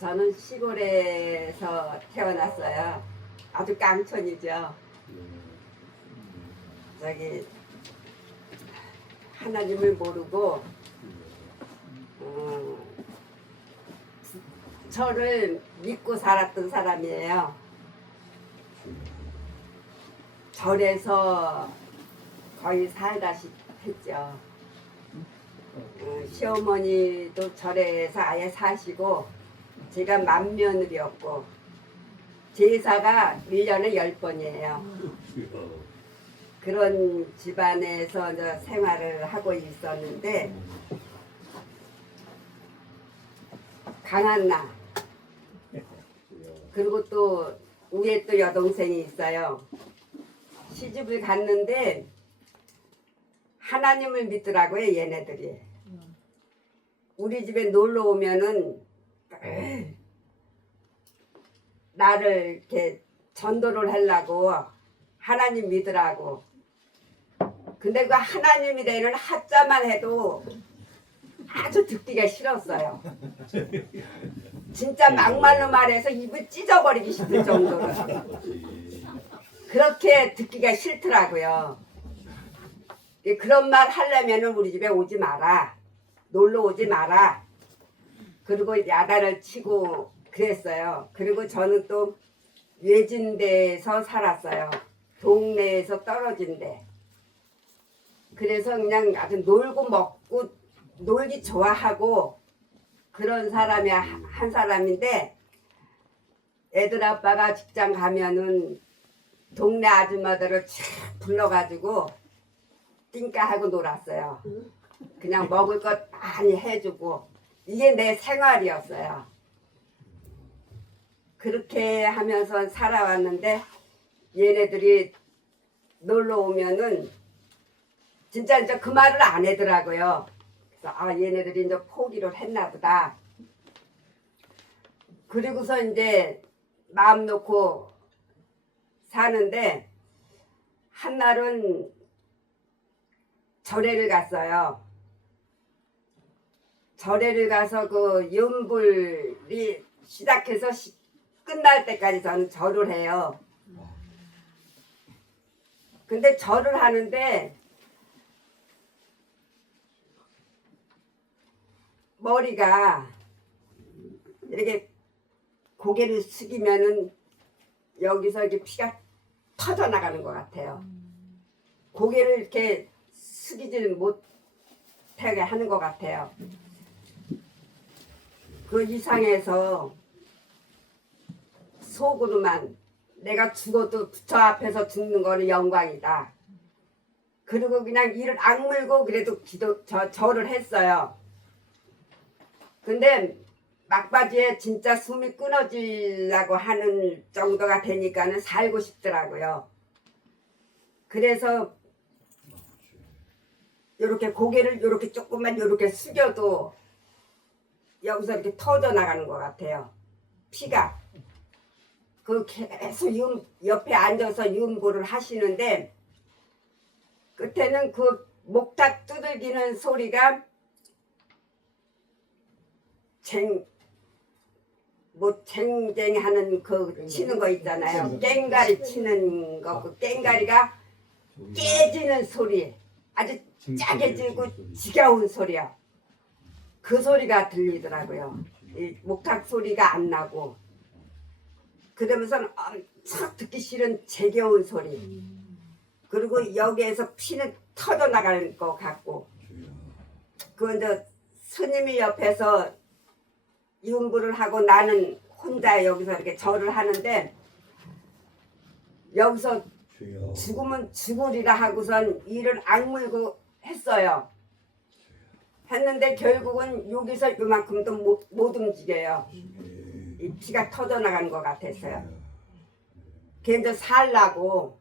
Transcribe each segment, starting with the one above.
저는 시골에서 태어났어요. 아주 깡촌이죠. 저기 하나님을 모르고 저를 믿고 살았던 사람이에요. 절에서 거의 살다시피 했죠. 시어머니도 절에서 아예 사시고 제가 맏며느리였고 제사가 1년에 10번이에요. 그런 집안에서 이제 생활을 하고 있었는데 강한 나 그리고 또 위에 또 여동생이 있어요. 시집을 갔는데 하나님을 믿더라고요. 얘네들이 우리 집에 놀러 오면은 나를 이렇게 전도를 하려고 하나님 믿으라고. 근데 그 하나님이라는 하자만 해도 아주 듣기가 싫었어요. 진짜 막말로 말해서 입을 찢어버리기 싶을 정도로 그렇게 듣기가 싫더라고요. 그런 말 하려면 우리 집에 오지 마라, 놀러 오지 마라. 그리고 야단을 치고 그랬어요. 그리고 저는 또 외진 데에서 살았어요. 동네에서 떨어진 데. 그래서 그냥 아주 놀고 먹고 놀기 좋아하고 그런 사람이 한 사람인데 애들 아빠가 직장 가면은 동네 아줌마들을 쫙 불러가지고 띵까하고 놀았어요. 그냥 먹을 것 많이 해주고 이게 내 생활이었어요. 그렇게 하면서 살아왔는데 얘네들이 놀러 오면은 진짜 이제 그 말을 안 하더라고요. 그래서 아 얘네들이 이제 포기를 했나 보다. 그리고서 이제 마음 놓고 사는데 한날은 절에를 갔어요. 절에를 가서 그 연불이 시작해서 끝날 때까지 저는 절을 해요. 근데 절을 하는데 머리가 이렇게 고개를 숙이면은 여기서 이렇게 피가 터져 나가는 것 같아요. 고개를 이렇게 숙이질 못하게 하는 것 같아요. 그 이상해서 속으로만 내가 죽어도 부처 앞에서 죽는 거는 영광이다. 그리고 그냥 이를 악물고 그래도 절을 했어요. 근데 막바지에 진짜 숨이 끊어지려고 하는 정도가 되니까는 살고 싶더라고요. 그래서 이렇게 고개를 이렇게 조금만 이렇게 숙여도 여기서 이렇게 터져 나가는 것 같아요. 피가. 그 계속 옆에 앉아서 윤보를 하시는데 끝에는 그 목탁 두들기는 소리가 쟁쟁하는 그 치는 거 있잖아요. 깽가리 치는 거, 그 깽가리가 깨지는 소리, 아주 짜게지고 지겨운 소리야. 그 소리가 들리더라고요. 이 목탁 소리가 안 나고. 그러면서는 엄청 듣기 싫은 지겨운 소리. 그리고 여기에서 피는 터져 나갈 것 같고. 그 이제 스님이 옆에서 윤불을 하고 나는 혼자 여기서 이렇게 절을 하는데 여기서 죽으면 죽으리라 하고선 이를 악물고 했어요. 했는데 결국은 여기서 이만큼도 못 움직여요. 이 피가 터져 나가는 것 같았어요. 그래서 살라고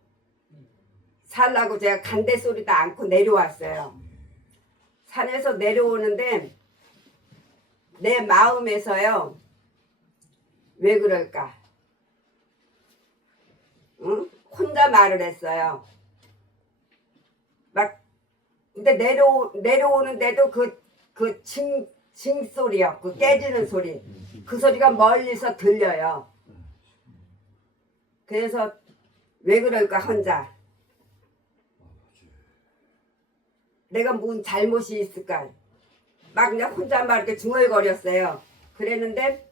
제가 간대 소리도 않고 내려왔어요. 산에서 내려오는데 내 마음에서요. 왜 그럴까? 응? 혼자 말을 했어요. 막 근데 내려오는데도 그 징 소리요. 그 깨지는 소리. 그 소리가 멀리서 들려요. 그래서 왜 그럴까 혼자. 내가 무슨 잘못이 있을까. 막 그냥 혼자 막 이렇게 중얼거렸어요. 그랬는데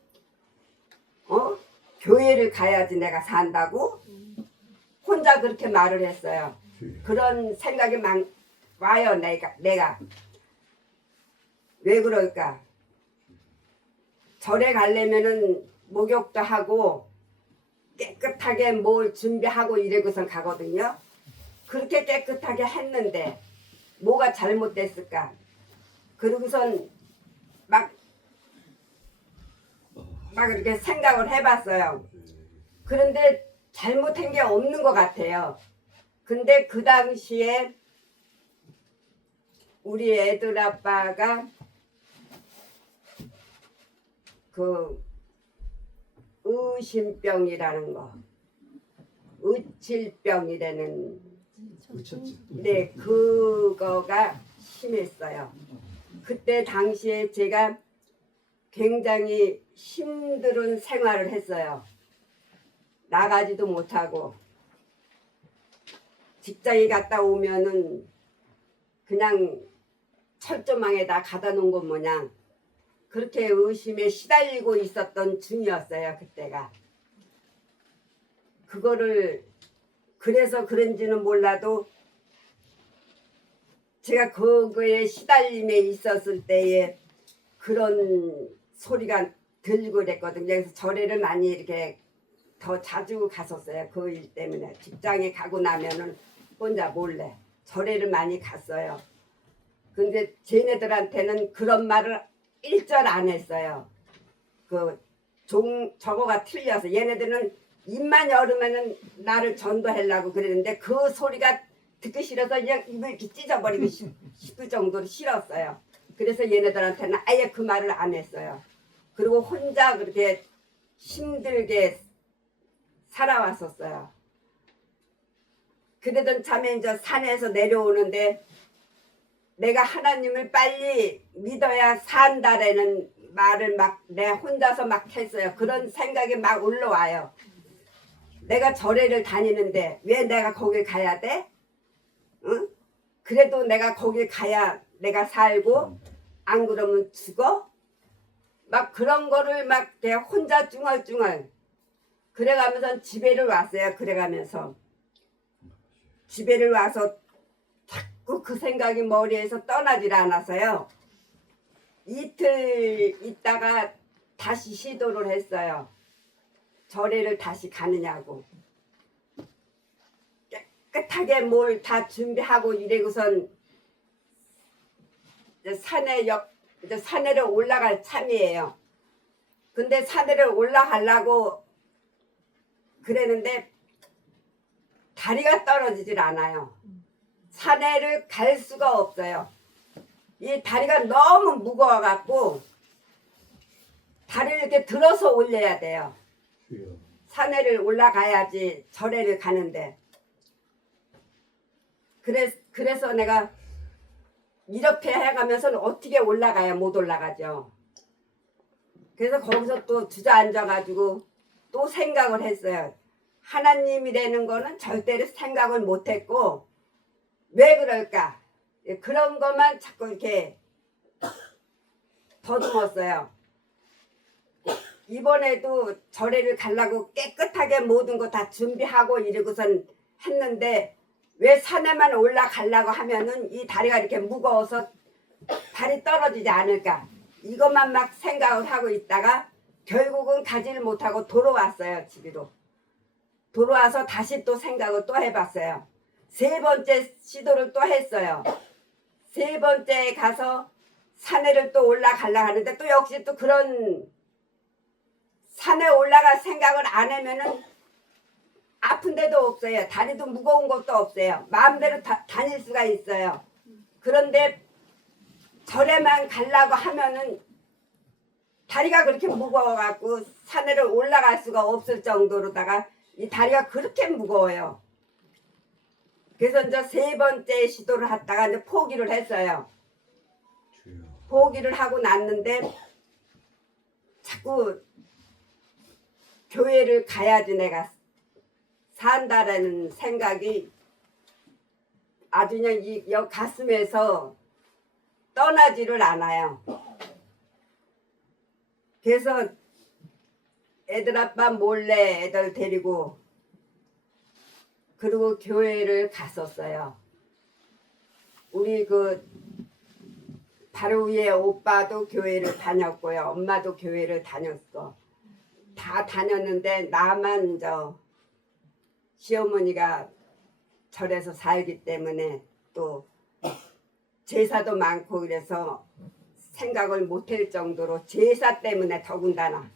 교회를 가야지 내가 산다고? 혼자 그렇게 말을 했어요. 그런 생각이 막 와요. 내가 왜 그럴까. 절에 가려면은 목욕도 하고 깨끗하게 뭘 준비하고 이러고선 가거든요. 그렇게 깨끗하게 했는데 뭐가 잘못됐을까. 그러고선 막 이렇게 생각을 해봤어요. 그런데 잘못한 게 없는 것 같아요. 근데 그 당시에 우리 애들 아빠가 그 의심병이라는 거, 의칠병이라는 네, 그거가 심했어요. 그때 당시에 제가 굉장히 힘든 생활을 했어요. 나가지도 못하고 직장에 갔다 오면은 그냥 철조망에다 가다 놓은 것 모양 그렇게 의심에 시달리고 있었던 중이었어요. 그때가. 그거를 그래서 그런지는 몰라도 제가 그거에 시달림에 있었을 때에 그런 소리가 들고 그랬거든요. 그래서 절에를 많이 이렇게 더 자주 갔었어요. 그 일 때문에. 직장에 가고 나면은 혼자 몰래 절에를 많이 갔어요. 근데 쟤네들한테는 그런 말을 일절 안 했어요. 저거가 틀려서 얘네들은 입만 열으면은 나를 전도하려고 그랬는데 그 소리가 듣기 싫어서 그냥 입을 이렇게 찢어버리고 싶을 정도로 싫었어요. 그래서 얘네들한테는 아예 그 말을 안 했어요. 그리고 혼자 그렇게 힘들게 살아왔었어요. 그러던 참에 이제 산에서 내려오는데 내가 하나님을 빨리 믿어야 산다라는 말을 막 내 혼자서 막 했어요. 그런 생각이 막 올라와요. 내가 절에를 다니는데 왜 내가 거길 가야 돼? 응? 그래도 내가 거길 가야 내가 살고 안 그러면 죽어? 막 그런 거를 막 내가 혼자 중얼중얼 그래가면서 집에를 왔어요. 그래가면서 집에를 와서 자꾸 그 생각이 머리에서 떠나질 않아서요. 이틀 있다가 다시 시도를 했어요. 절에를 다시 가느냐고. 깨끗하게 뭘 다 준비하고 이래고선 산에를 올라갈 참이에요. 근데 산에를 올라가려고 그랬는데 다리가 떨어지질 않아요. 산에를 갈 수가 없어요. 이 다리가 너무 무거워갖고 다리를 이렇게 들어서 올려야 돼요. 산에를 올라가야지 절에를 가는데. 그래서 내가 이렇게 해가면서 어떻게 올라가야 못 올라가죠. 그래서 거기서 또 주저앉아가지고 또 생각을 했어요. 하나님이라는 거는 절대로 생각을 못했고 왜 그럴까? 그런 것만 자꾸 이렇게 더듬었어요. 이번에도 절에를 가려고 깨끗하게 모든 거 다 준비하고 이러고선 했는데 왜 산에만 올라가려고 하면은 이 다리가 이렇게 무거워서 발이 떨어지지 않을까? 이것만 막 생각을 하고 있다가 결국은 가지를 못하고 돌아왔어요. 집으로. 돌아와서 다시 또 생각을 또 해봤어요. 세 번째 시도를 또 했어요. 세 번째에 가서 산에를 또 올라가려고 하는데 또 역시 또 그런 산에 올라갈 생각을 안 하면은 아픈 데도 없어요. 다리도 무거운 것도 없어요. 마음대로 다닐 수가 있어요. 그런데 절에만 가려고 하면은 다리가 그렇게 무거워갖고 산에를 올라갈 수가 없을 정도로다가 이 다리가 그렇게 무거워요. 그래서 이제 세 번째 시도를 하다가 이제 포기를 했어요. 포기를 하고 났는데 자꾸 교회를 가야지 내가 산다라는 생각이 아주 그냥 이 가슴에서 떠나지를 않아요. 그래서 애들 아빠 몰래 애들 데리고 그리고 교회를 갔었어요. 우리 그 바로 위에 오빠도 교회를 다녔고요. 엄마도 교회를 다녔어. 다 다녔는데 나만 시어머니가 절에서 살기 때문에 또 제사도 많고 그래서 생각을 못할 정도로 제사 때문에 더군다나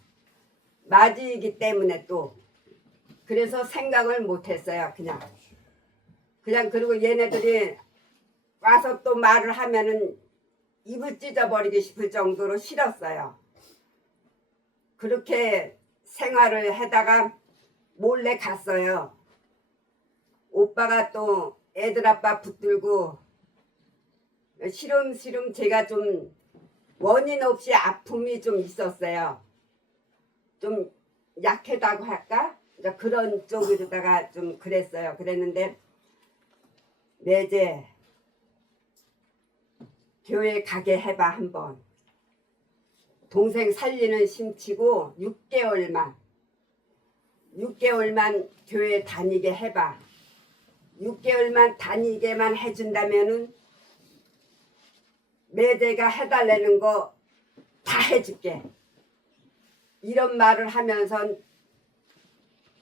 맞이이기 때문에 또 그래서 생각을 못했어요. 그냥 그리고 얘네들이 와서 또 말을 하면은 입을 찢어버리기 싶을 정도로 싫었어요. 그렇게 생활을 하다가 몰래 갔어요. 오빠가 또 애들 아빠 붙들고 시름시름 제가 좀 원인 없이 아픔이 좀 있었어요. 좀 약하다고 할까? 그런 쪽으로다가 좀 그랬어요. 그랬는데 매제 교회 가게 해봐 한번. 동생 살리는 심치고 6개월만 교회 다니게 해봐. 6개월만 다니게만 해준다면은 매제가 해달라는 거 다 해줄게. 이런 말을 하면서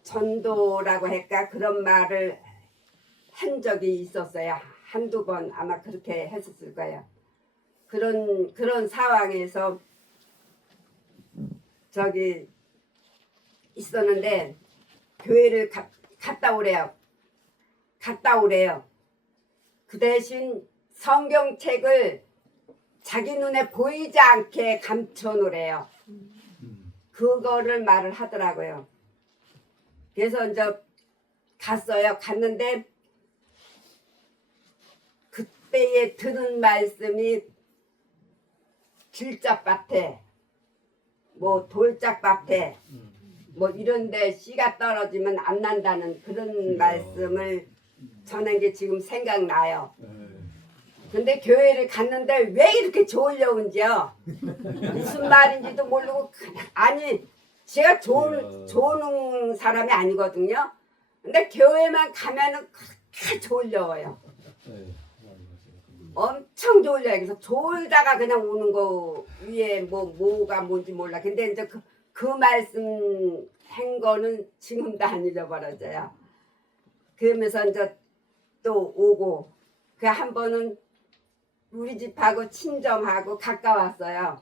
전도라고 할까 그런 말을 한 적이 있었어요. 한두 번 아마 그렇게 했었을 거예요. 그런 상황에서 있었는데 교회를 갔다 오래요. 그 대신 성경책을 자기 눈에 보이지 않게 감춰놓으래요. 그거를 말을 하더라고요. 그래서 이제 갔어요. 갔는데 그때에 들은 말씀이 길짝밭에 뭐 돌짝밭에 뭐 이런데 씨가 떨어지면 안 난다는 그런 말씀을 전한 게 지금 생각나요. 근데 교회를 갔는데 왜 이렇게 졸려온지요? 무슨 말인지도 모르고 아니 제가 조는 사람이 아니거든요. 근데 교회만 가면은 그렇게 졸려워요. 엄청 졸려요. 그래서 졸다가 그냥 오는 거 위에 뭐가 뭔지 몰라. 근데 이제 그 말씀 한 거는 지금도 안 잊어버려져요. 그러면서 이제 또 오고 그 한 번은 우리 집하고 친정하고 가까웠어요.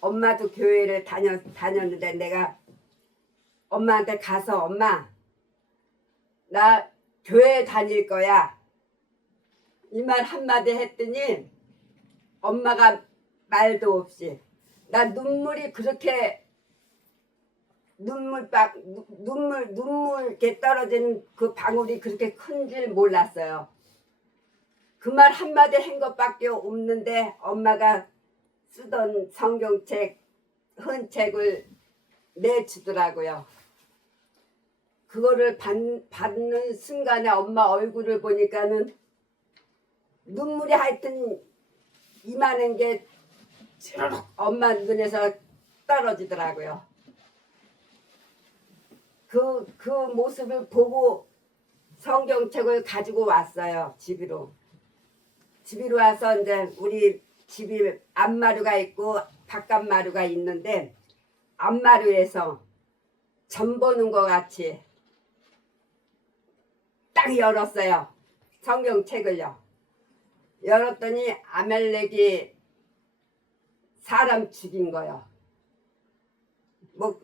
엄마도 교회를 다녔는데 내가 엄마한테 가서 엄마 나 교회 다닐 거야. 이 말 한마디 했더니 엄마가 말도 없이 나 눈물이 그렇게 눈물 이렇게 떨어지는 그 방울이 그렇게 큰 줄 몰랐어요. 그 말 한마디 한 것밖에 없는데 엄마가 쓰던 성경책 헌책을 내주더라고요. 그거를 받는 순간에 엄마 얼굴을 보니까는 눈물이 하여튼 이만한 게 엄마 눈에서 떨어지더라고요. 그 모습을 보고 성경책을 가지고 왔어요. 집으로 와서 이제 우리 집이 앞마루가 있고 바깥마루가 있는데 앞마루에서 점 보는 것 같이 딱 열었어요. 성경책을요. 열었더니 아멜렉이 사람 죽인 거요. 뭐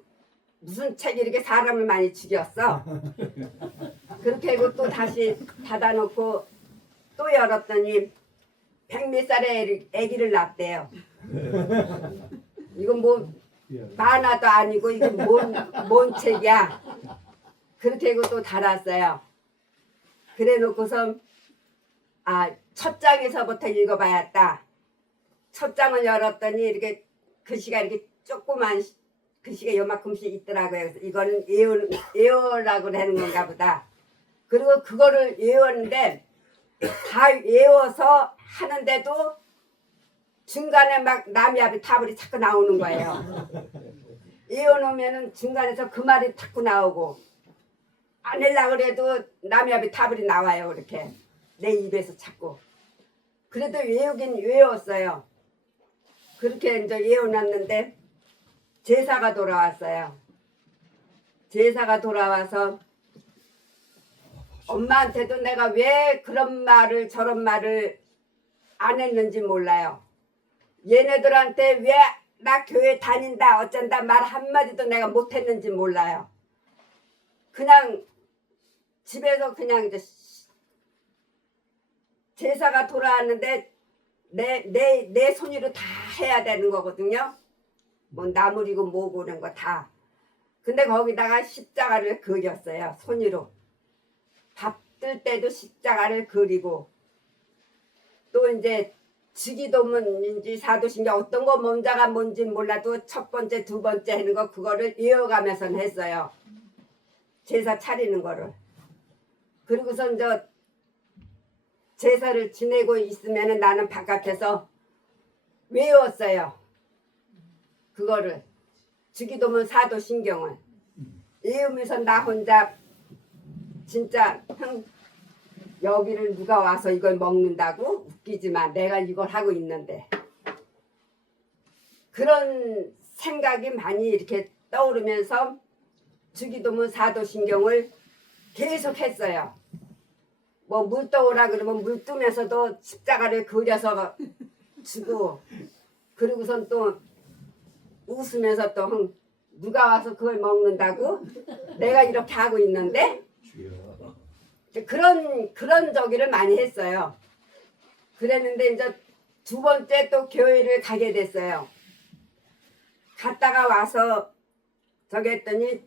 무슨 책이 이렇게 사람을 많이 죽였어? 그렇게 하고 또 다시 닫아놓고 또 열었더니 100몇 살의 아기를 낳았대요. 이건 뭐 만화도 아니고 이게 뭔 책이야? 그렇게 하고 또 닫았어요. 그래 놓고서 첫 장에서부터 읽어봐야겠다. 첫 장을 열었더니 이렇게 글씨가 이렇게 조그만 글씨가 요만큼씩 있더라고요. 그래서 이거는 예어라고 하는 건가 보다. 그리고 그거를 외웠는데 다 외워서 하는데도 중간에 막 남이 앞에 타불이 자꾸 나오는 거예요. 외워놓으면은 중간에서 그 말이 자꾸 나오고 안 하려고 그래도 남이 앞에 타불이 나와요. 그렇게 내 입에서 자꾸. 그래도 외우긴 외웠어요. 그렇게 이제 외워놨는데 제사가 돌아왔어요. 제사가 돌아와서 엄마한테도 내가 왜 그런 말을 저런 말을 안 했는지 몰라요. 얘네들한테 왜 나 교회 다닌다 어쩐다 말 한마디도 내가 못했는지 몰라요. 그냥 집에서 그냥 이제 제사가 돌아왔는데 내 손으로 다 해야 되는 거거든요. 뭐 나물이고 뭐고 그런 거 다. 근데 거기다가 십자가를 그렸어요. 손으로. 밥 뜰 때도 십자가를 그리고 또 이제 지기도문인지 사도신경 어떤 거 먼저가 뭔지 몰라도 첫 번째 두 번째 하는 거 그거를 이어가면서 했어요. 제사 차리는 거를. 그리고서 이제 제사를 지내고 있으면 나는 바깥에서 외웠어요. 그거를 주기도문 사도신경을 외우면서 나 혼자 진짜 여기를 누가 와서 이걸 먹는다고 웃기지만 내가 이걸 하고 있는데 그런 생각이 많이 이렇게 떠오르면서 주기도문 사도신경을 계속 했어요. 뭐 물 떠오라 그러면 물 뜨면서도 십자가를 그려서 주고 그리고선 또 웃으면서 또 누가 와서 그걸 먹는다고 내가 이렇게 하고 있는데 그런 저기를 많이 했어요. 그랬는데 이제 두 번째 또 교회를 가게 됐어요. 갔다가 와서 저기 했더니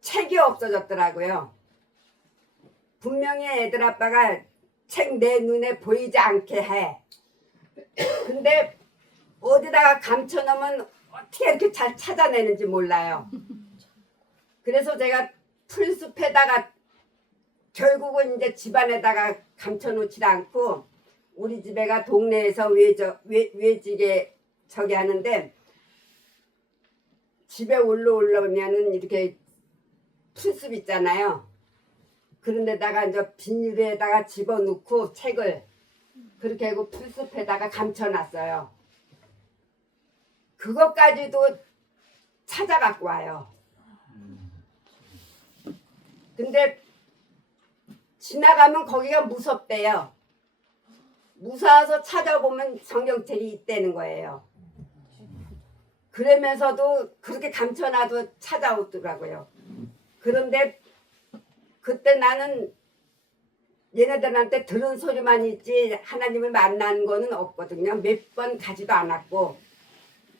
책이 없어졌더라고요. 분명히 애들 아빠가 책 내 눈에 보이지 않게 해. 근데 어디다가 감춰놓으면 어떻게 이렇게 잘 찾아내는지 몰라요. 그래서 제가 풀숲에다가 결국은 이제 집안에다가 감춰놓지 않고 우리 집에가 동네에서 외지게 저기 하는데 집에 올라오면은 이렇게 풀숲 있잖아요. 그런 데다가 이제 비닐에다가 집어넣고 책을 그렇게 하고 풀숲에다가 감춰놨어요. 그것까지도 찾아갖고 와요. 근데 지나가면 거기가 무섭대요. 무서워서 찾아보면 성경책이 있다는 거예요. 그러면서도 그렇게 감춰놔도 찾아오더라고요. 그런데 그때 나는 얘네들한테 들은 소리만 있지 하나님을 만난 거는 없거든요. 몇 번 가지도 않았고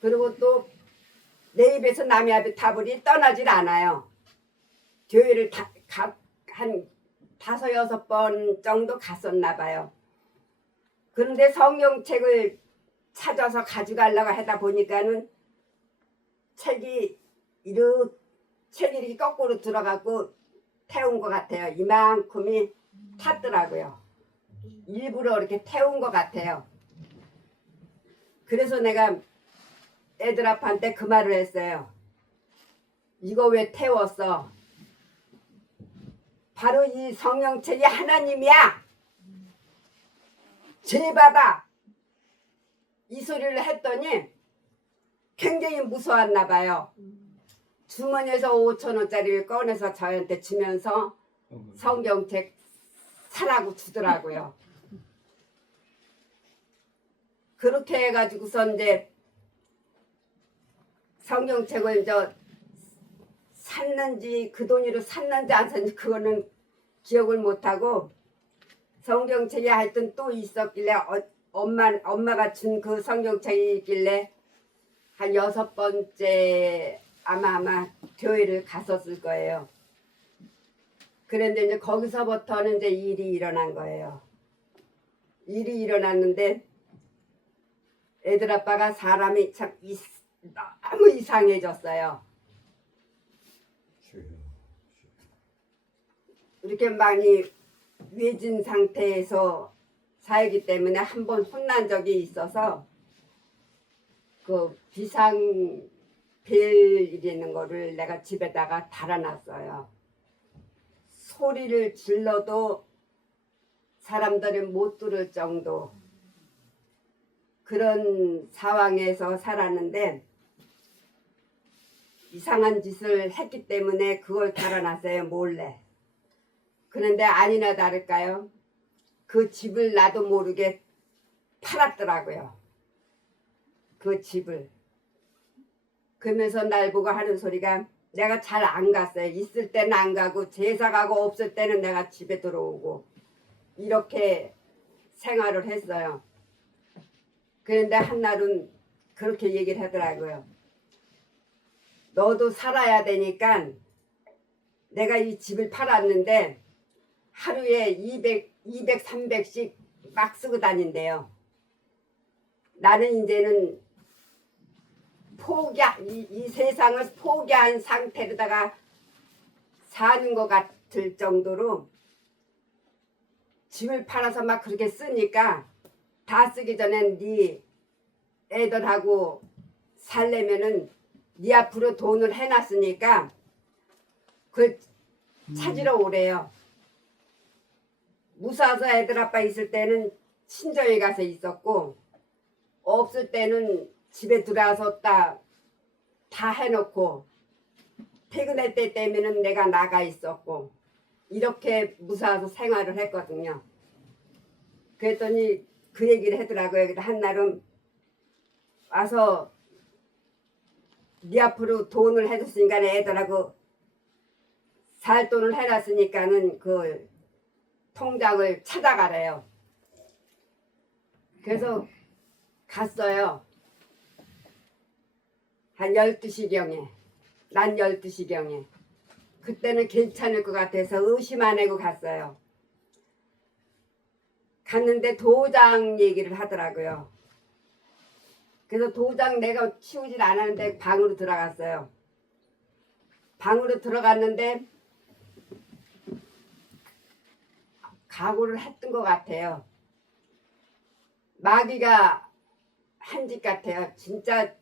그리고 또 내 입에서 남의 앞에 타불이 떠나질 않아요. 교회를 한 5, 6번 정도 갔었나 봐요. 그런데 성경책을 찾아서 가져가려고 하다 보니까는 책이 이렇게 거꾸로 들어가고 태운 것 같아요. 이만큼이 탔더라고요. 일부러 이렇게 태운 것 같아요. 그래서 내가 애들 앞한테 그 말을 했어요. 이거 왜 태웠어? 바로 이 성경책이 하나님이야. 죄받아. 이 소리를 했더니 굉장히 무서웠나 봐요. 주머니에서 5,000원짜리를 꺼내서 저한테 주면서 성경책 사라고 주더라고요. 그렇게 해가지고서 이제 성경책을 이제 샀는지 그 돈으로 샀는지 안 샀는지 그거는 기억을 못하고 성경책이 하여튼 또 있었길래 엄마가 준 그 성경책이 있길래 한 6번째 아마 교회를 갔었을 거예요. 그런데 이제 거기서부터는 이제 일이 일어난 거예요. 일이 일어났는데 애들 아빠가 사람이 참 너무 이상해졌어요. 이렇게 많이 외진 상태에서 살기 때문에 한 번 혼난 적이 있어서 그 비상벨이라는 거를 내가 집에다가 달아놨어요. 소리를 질러도 사람들이 못 들을 정도 그런 상황에서 살았는데 이상한 짓을 했기 때문에 그걸 달아놨어요, 몰래. 그런데 아니나 다를까요? 그 집을 나도 모르게 팔았더라고요. 그 집을. 그러면서 날 보고 하는 소리가 내가 잘 안 갔어요. 있을 때는 안 가고 제사 가고 없을 때는 내가 집에 들어오고 이렇게 생활을 했어요. 그런데 한날은 그렇게 얘기를 하더라고요. 너도 살아야 되니까 내가 이 집을 팔았는데 하루에 200, 300씩 막 쓰고 다닌대요. 나는 이제는 이 세상을 포기한 상태로다가 사는 것 같을 정도로 집을 팔아서 막 그렇게 쓰니까 다 쓰기 전에 네 애들하고 살려면은 네 앞으로 돈을 해놨으니까 그걸 찾으러 오래요. 무사서 애들 아빠 있을 때는 친정에 가서 있었고 없을 때는 집에 들어와서 다 해놓고 퇴근할 때 되면은 내가 나가 있었고 이렇게 무사서 생활을 했거든요. 그랬더니 그 얘기를 하더라고요. 한날은 와서 네 앞으로 돈을 해줬으니까 애들하고 살 돈을 해놨으니까는 그 통장을 찾아가래요. 그래서 갔어요. 한 12시경에. 난 12시경에. 그때는 괜찮을 것 같아서 의심 안 하고 갔어요. 갔는데 도장 얘기를 하더라고요. 그래서 도장 내가 치우질 않았는데 방으로 들어갔어요. 방으로 들어갔는데 각오를 했던 것 같아요. 마귀가 한 짓 같아요. 진짜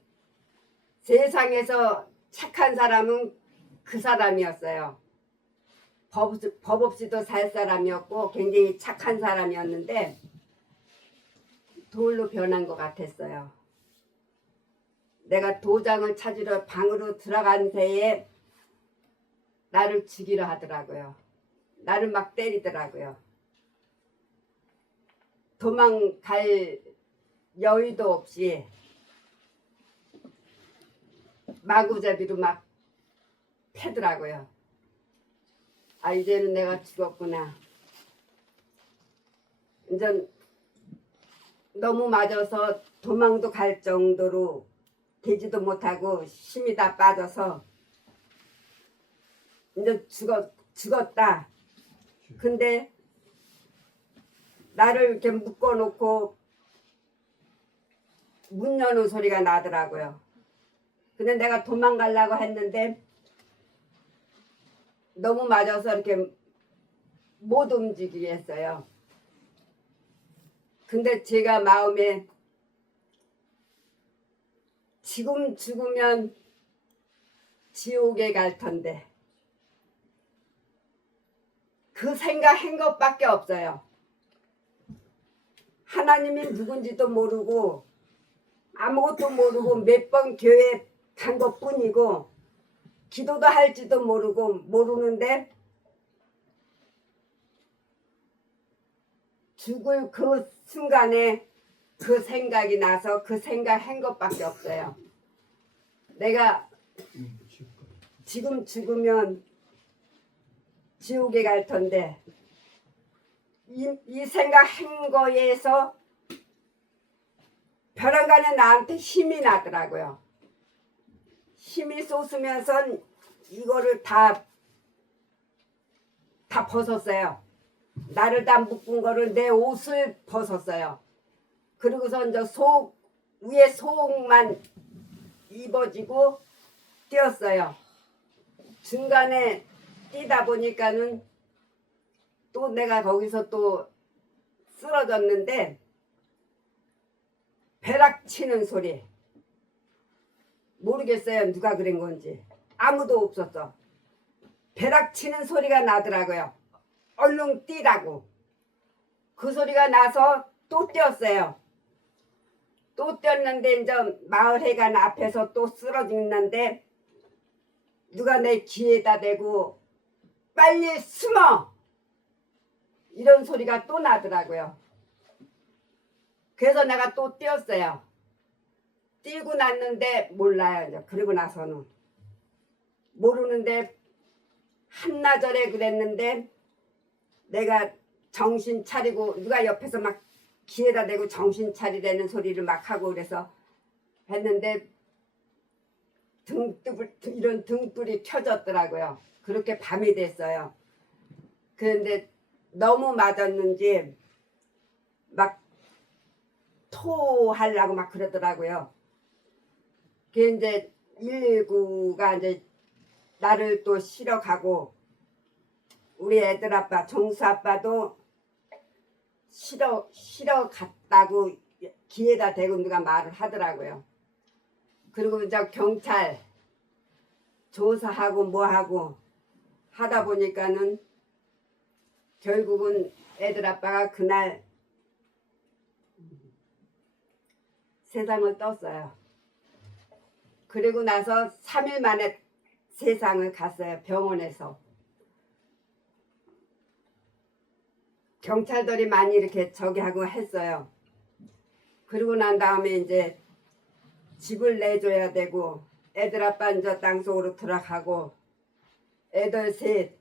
세상에서 착한 사람은 그 사람이었어요. 법 없이도 살 사람이었고 굉장히 착한 사람이었는데 돌로 변한 것 같았어요. 내가 도장을 찾으러 방으로 들어간 새에 나를 죽이려 하더라고요. 나를 막 때리더라고요. 도망갈 여유도 없이 마구잡이로 막 패더라고요. 아, 이제는 내가 죽었구나. 이제 너무 맞아서 도망도 갈 정도로 되지도 못하고 힘이 다 빠져서 이제 죽었다. 근데 나를 이렇게 묶어놓고 문 여는 소리가 나더라고요. 근데 내가 도망가려고 했는데 너무 맞아서 이렇게 못 움직이겠어요. 근데 제가 마음에 지금 죽으면 지옥에 갈 텐데 그 생각한 것밖에 없어요. 하나님이 누군지도 모르고 아무것도 모르고 몇 번 교회 간 것뿐이고 기도도 할지도 모르는데 죽을 그 순간에 그 생각이 나서 그 생각한 것밖에 없어요. 내가 지금 죽으면 지옥에 갈 텐데 이 생각한 거에서 벼랑간에 나한테 힘이 나더라고요. 힘이 솟으면서 이거를 다 벗었어요. 나를 다 묶은 거를 내 옷을 벗었어요. 그리고서 이제 위에 속만 입어지고 뛰었어요. 중간에 뛰다 보니까는 또 내가 거기서 또 쓰러졌는데 벼락 치는 소리. 모르겠어요. 누가 그런 건지. 아무도 없었어. 벼락 치는 소리가 나더라고요. 얼른 뛰라고. 그 소리가 나서 또 뛰었어요. 또 뛰었는데 이제 마을 회관 앞에서 또 쓰러졌는데 누가 내 귀에다 대고 빨리 숨어! 이런 소리가 또 나더라고요. 그래서 내가 또 뛰었어요. 뛰고 났는데 몰라요. 이제 그러고 나서는 모르는데 한나절에 그랬는데 내가 정신 차리고 누가 옆에서 막 귀에다 대고 정신 차리라는 소리를 막 하고 그래서 했는데 이런 등불이 켜졌더라고요. 그렇게 밤이 됐어요. 그런데 너무 맞았는지 막 토하려고 막 그러더라고요. 그게 이제 119가 이제 나를 또 실어 가고 우리 애들 아빠 정수 아빠도 실어 갔다고 귀에다 대고 누가 말을 하더라고요. 그리고 이제 경찰 조사하고 뭐하고 하다 보니까는 결국은 애들 아빠가 그날 세상을 떴어요. 그리고 나서 3일 만에 세상을 갔어요. 병원에서. 경찰들이 많이 이렇게 저기 하고 했어요. 그리고 난 다음에 이제 집을 내줘야 되고 애들 아빠 이제 땅속으로 들어가고 애들 셋.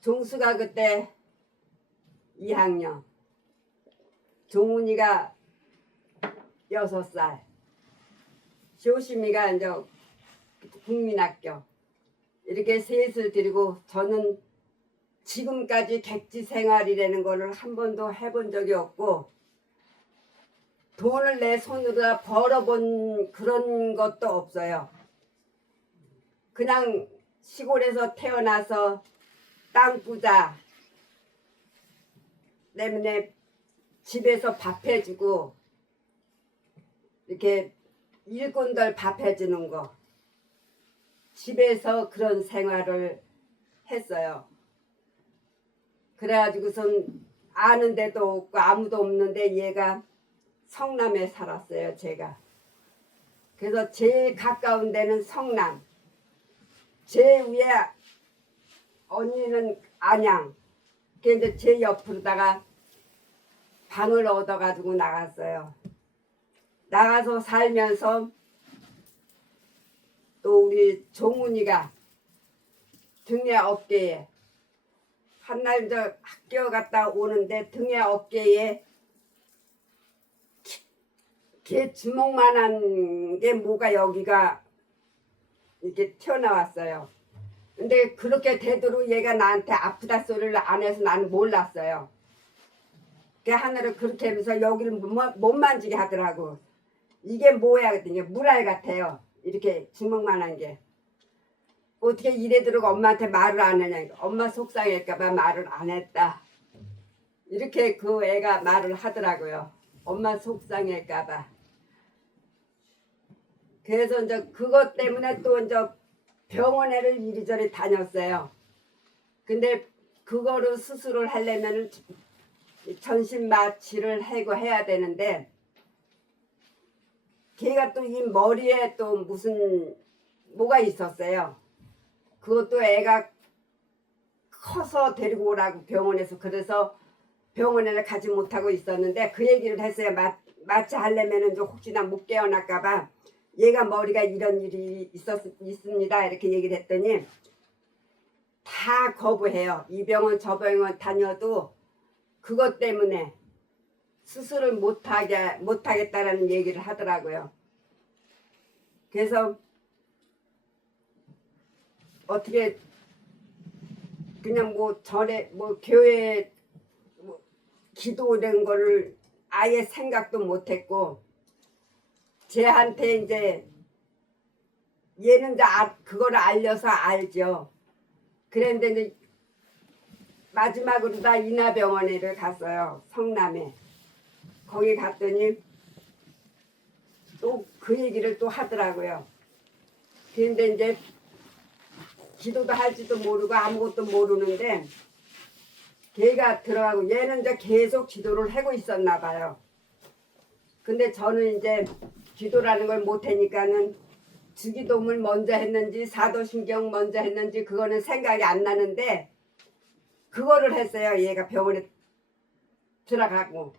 종수가 그때 2학년, 종훈이가 6살, 쇼심이가 이제 국민학교 이렇게 셋을 데리고 저는 지금까지 객지 생활이라는 거를 한 번도 해본 적이 없고 돈을 내 손으로 벌어본 그런 것도 없어요. 그냥 시골에서 태어나서 땅부자 때문에 집에서 밥 해주고 이렇게 일꾼들 밥 해주는 거 집에서 그런 생활을 했어요. 그래가지고선 아는 데도 없고 아무도 없는데 얘가 성남에 살았어요. 제가. 그래서 제일 가까운 데는 성남, 제일 위에 언니는 안양. 그런데 제 옆으로다가 방을 얻어가지고 나갔어요. 나가서 살면서 또 우리 종훈이가 등에 어깨에 한날 저 학교 갔다 오는데 등에 어깨에 개 주먹만한 게 뭐가 여기가 이렇게 튀어나왔어요. 근데 그렇게 되도록 얘가 나한테 아프다 소리를 안 해서 나는 몰랐어요. 그 하늘을 그렇게 하면서 여기를 못 만지게 하더라고. 이게 뭐야 그랬더니 물알 같아요. 이렇게 주먹만한 게. 어떻게 이래도록 엄마한테 말을 안 하냐. 엄마 속상할까봐 말을 안 했다. 이렇게 그 애가 말을 하더라고요. 엄마 속상할까봐. 그래서 이제 그것 때문에 또 이제 병원에를 이리저리 다녔어요. 근데 그거를 수술을 하려면 전신 마취를 하고 해야 되는데 걔가 또 이 머리에 또 무슨 뭐가 있었어요. 그것도 애가 커서 데리고 오라고 병원에서 그래서 병원에를 가지 못하고 있었는데 그 얘기를 했어요. 마취하려면 이제 혹시나 못 깨어날까봐 얘가 머리가 이런 일이 있습니다. 이렇게 얘기를 했더니 다 거부해요. 이 병원 저 병원 다녀도 그것 때문에 수술을 못하겠다라는 얘기를 하더라고요. 그래서 어떻게 그냥 뭐 절에 뭐 교회 뭐 기도 이런 거를 아예 생각도 못했고 쟤한테 이제 얘는 이제 그걸 알려서 알죠. 그런데 이제 마지막으로 나 인하병원에를 갔어요. 성남에. 거기 갔더니 또 그 얘기를 또 하더라고요. 그런데 이제 기도도 할지도 모르고 아무것도 모르는데 걔가 들어가고 얘는 이제 계속 기도를 하고 있었나 봐요. 근데 저는 이제 기도라는 걸 못하니까는 주기도문 먼저 했는지 사도신경 먼저 했는지 그거는 생각이 안 나는데 그거를 했어요. 얘가 병원에 들어가고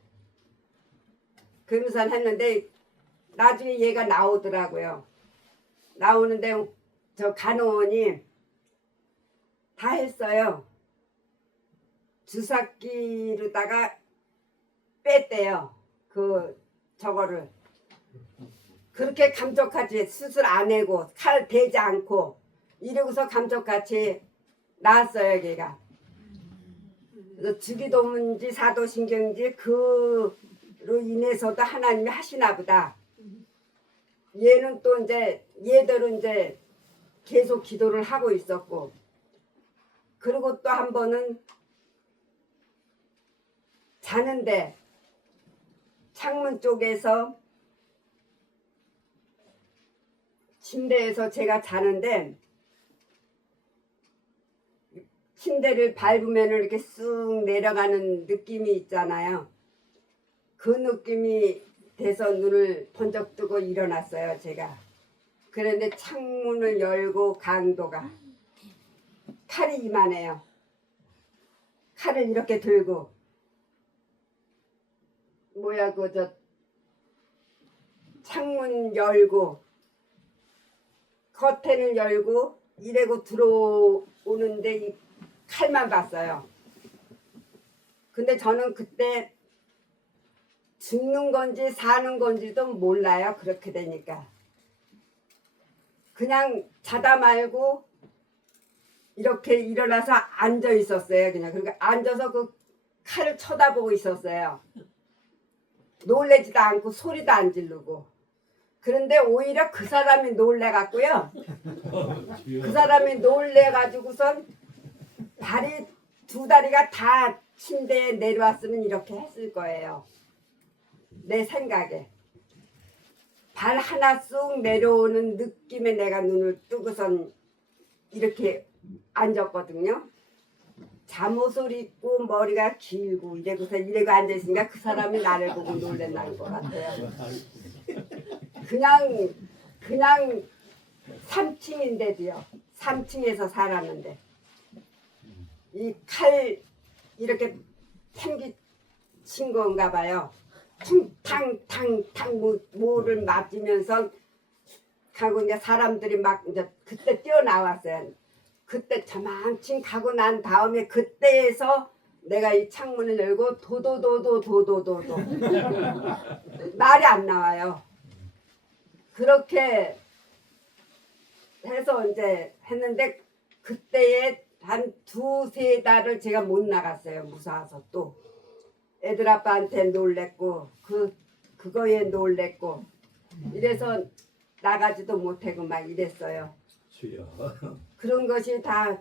그러면서 했는데 나중에 얘가 나오더라고요. 나오는데 저 간호원이 다 했어요. 주사기로다가 뺐대요. 저거를. 그렇게 감쪽같이 수술 안 해고 칼 대지 않고 이러고서 감쪽같이 나왔어요. 걔가. 그래서 주기도문지 사도신경인지 그로 인해서도 하나님이 하시나 보다. 얘는 또 이제 얘대로 이제 계속 기도를 하고 있었고 그리고 또 한 번은 자는데 창문 쪽에서 침대에서 제가 자는데 침대를 밟으면 이렇게 쑥 내려가는 느낌이 있잖아요. 그 느낌이 돼서 눈을 번쩍 뜨고 일어났어요. 제가. 그런데 창문을 열고 강도가 칼이 이만해요. 칼을 이렇게 들고 창문 열고 커튼을 열고 이래고 들어오는데 이 칼만 봤어요. 근데 저는 그때 죽는 건지 사는 건지도 몰라요. 그렇게 되니까 그냥 자다 말고 이렇게 일어나서 앉아 있었어요. 그냥 그러니까 앉아서 그 칼을 쳐다보고 있었어요. 놀래지도 않고 소리도 안 지르고. 그런데 오히려 그 사람이 놀래갖고요. 그 사람이 놀래가지고선 두 다리가 다 침대에 내려왔으면 이렇게 했을 거예요. 내 생각에. 발 하나 쑥 내려오는 느낌에 내가 눈을 뜨고선 이렇게 앉았거든요. 잠옷을 입고 머리가 길고 이래고서 이래고 앉아있으니까 그 사람이 나를 보고 놀랬나는 것 같아요. 그냥 3층인데도요. 3층에서 살았는데 이 칼 이렇게 팽기친 건가 봐요. 탕탕탕탕 뭐를 맞으면서 하고 이제 사람들이 막 이제 그때 뛰어나왔어요. 그때 저만큼 가고 난 다음에 그때에서 내가 이 창문을 열고 도도도도도도도 말이 안 나와요. 그렇게 해서 이제 했는데 그때에 한 2-3달을 제가 못 나갔어요. 무서워서 또 애들 아빠한테 놀랬고 그거에 놀랬고 이래서 나가지도 못하고 막 이랬어요. 그런 것이 다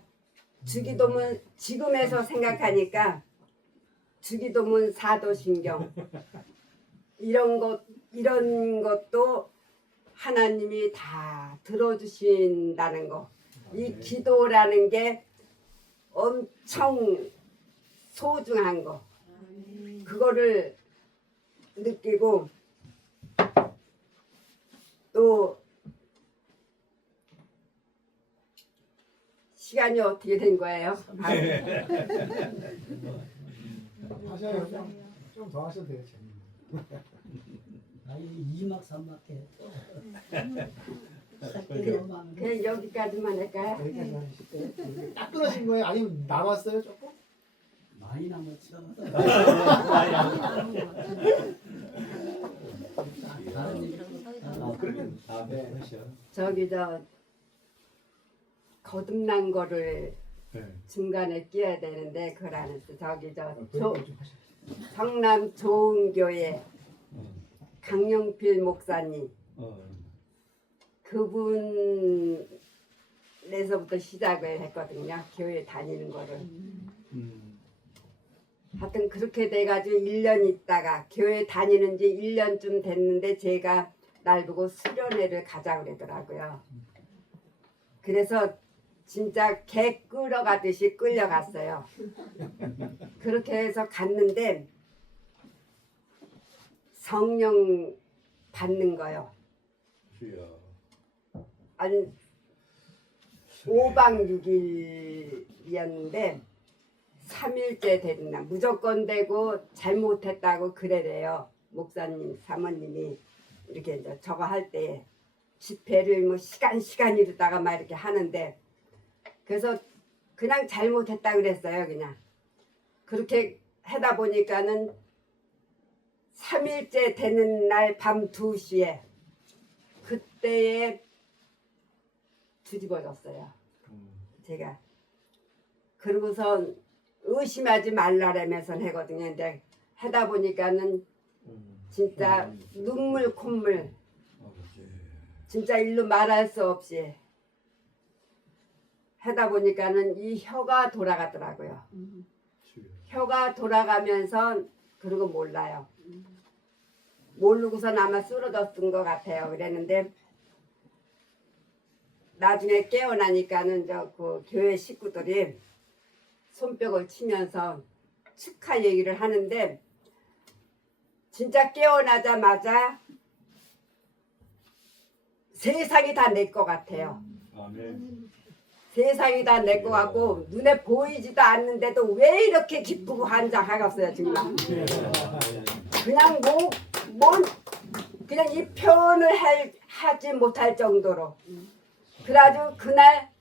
주기도문 지금에서 생각하니까 주기도문 사도신경 이런 것도 하나님이 다 들어주신다는 거. 이 기도라는 게 엄청 소중한 거. 그거를 느끼고 또 시간이 어떻게 된 거예요? 하셔요. 좀 더 하셔도 돼요. 이막 삼막 해. 그냥 여기까지만 할까요? 여기까지 하시고 딱 끊으신 거예요? 아니면 남았어요 조금? 많이 남았죠. 다른 얘기라고. 그러면 네. 저기 거듭난 거를 중간에 끼워야 되는데 그걸 안 했어. 저기 성남 좋은 교회 강영필 목사님 그분에서부터 시작을 했거든요. 교회 다니는 거를. 하여튼 그렇게 돼가지고 1년 있다가 교회 다니는 지 1년쯤 됐는데 제가 날 보고 수련회를 가자 그러더라고요. 그래서 진짜 개 끌어가듯이 끌려갔어요. 그렇게 해서 갔는데 성령 받는 거요. 아니 5박 6일이었는데 3일째 되는 날 무조건 되고 잘못했다고 그래래요. 목사님 사모님이 이렇게 이제 저거 할 때 집회를 뭐 시간 이르다가 막 이렇게 하는데 그래서 그냥 잘못했다 그랬어요. 그냥 그렇게 하다 보니까는 3일째 되는 날 밤 2시에 그때에 뒤집어졌어요. 제가 그러고선 의심하지 말라라면서 하거든요. 근데 하다 보니까는 진짜 눈물 콧물 진짜 일로 말할 수 없이 하다 보니까는 이 혀가 돌아가더라고요. 혀가 돌아가면서 그러고 몰라요. 모르고선 아마 쓰러졌던 것 같아요. 그랬는데 나중에 깨어나니까는 그 교회 식구들이 손뼉을 치면서 축하 얘기를 하는데 진짜 깨어나자마자 세상이 다 내 것 같아요. 세상이 다 내 것 같고 눈에 보이지도 않는데도 왜 이렇게 기쁘고 환장하겠어요 정말. 그냥 그냥 이 표현을 하지 못할 정도로. 그래가지고 그날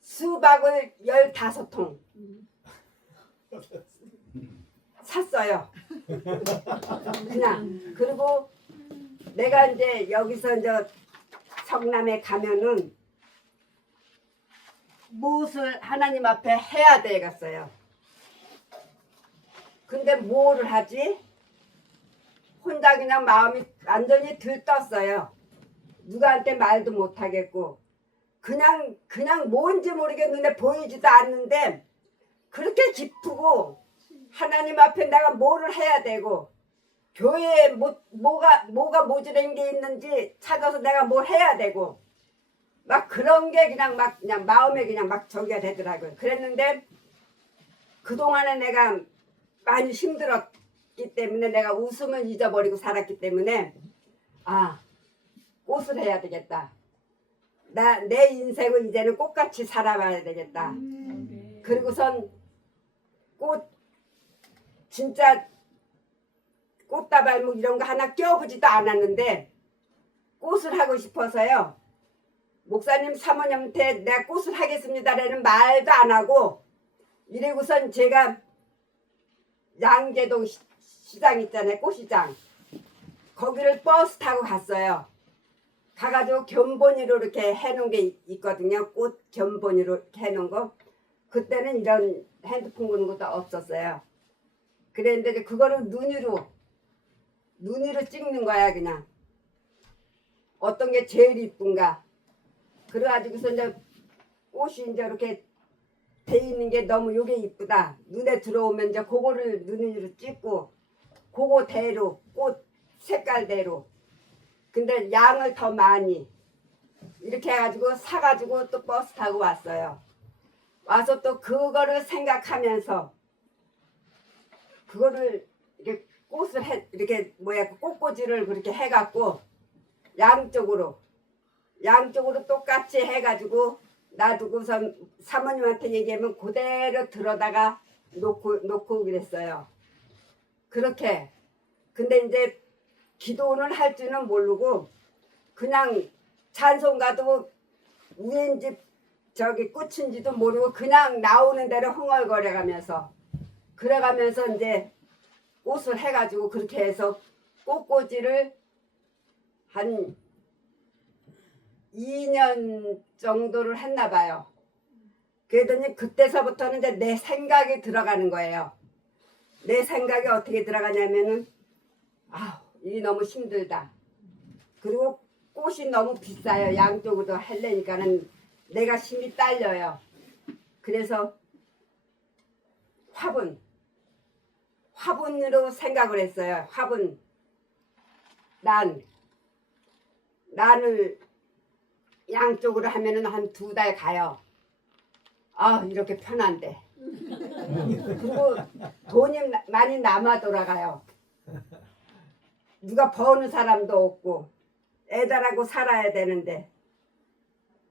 수박을 15통 샀어요. 그냥. 그리고 내가 이제 여기서 이제 성남에 가면은 무엇을 하나님 앞에 해야 되겠어요. 근데 뭐를 하지? 혼자 그냥 마음이 완전히 들떴어요. 누구한테 말도 못하겠고 그냥 뭔지 모르게 눈에 보이지도 않는데 그렇게 기쁘고 하나님 앞에 내가 뭐를 해야 되고 교회에 뭐가 모자란 게 있는지 찾아서 내가 뭘 해야 되고 막 그런 게 그냥 마음에 그냥 막 저기가 되더라고요. 그랬는데 그동안에 내가 많이 힘들었기 때문에 내가 웃음을 잊어버리고 살았기 때문에 꽃을 해야 되겠다. 내 인생은 이제는 꽃같이 살아봐야 되겠다. 그리고선 진짜 꽃다발목 이런 거 하나 껴보지도 않았는데 꽃을 하고 싶어서요. 목사님 사모님한테 내가 꽃을 하겠습니다라는 말도 안 하고 이래고선 제가 양재동 시장 있잖아요. 꽃시장. 거기를 버스 타고 갔어요. 가가지고 견본이로 이렇게 해놓은 게 있거든요. 꽃 견본이로 이렇게 해놓은 거. 그때는 이런 핸드폰 그런 것도 없었어요. 그랬는데 그거를 눈으로 찍는 거야 그냥. 어떤 게 제일 이쁜가. 그래가지고서 이제 꽃이 이제 이렇게 돼 있는 게 너무 요게 이쁘다. 눈에 들어오면 이제 그거를 눈으로 찍고 그거대로 꽃 색깔대로. 근데 양을 더 많이 이렇게 해가지고 사가지고 또 버스 타고 왔어요. 와서 또 그거를 생각하면서 그거를 이렇게 꽃을 이렇게 꽃꽂이를 그렇게 해갖고 양쪽으로 똑같이 해가지고 놔두고서 사모님한테 얘기하면 그대로 들어다가 놓고 그랬어요. 그렇게. 근데 이제 기도는 할 줄은 모르고 그냥 찬송가도 위인지 저기 끝인지도 모르고 그냥 나오는 대로 흥얼거려가면서 그래가면서 이제 꽃을 해가지고 그렇게 해서 꽃꽂이를 한 2년 정도를 했나 봐요. 그러더니 그때서부터는 이제 내 생각이 들어가는 거예요. 내 생각이 어떻게 들어가냐면은 이게 너무 힘들다. 그리고 꽃이 너무 비싸요. 양쪽으로 하려니까는 내가 힘이 딸려요. 그래서 화분으로 생각을 했어요. 화분. 난을 양쪽으로 하면은 한 2달 가요. 아, 이렇게 편한데. 그리고 돈이 많이 남아 돌아가요. 누가 버는 사람도 없고 애들하고 살아야 되는데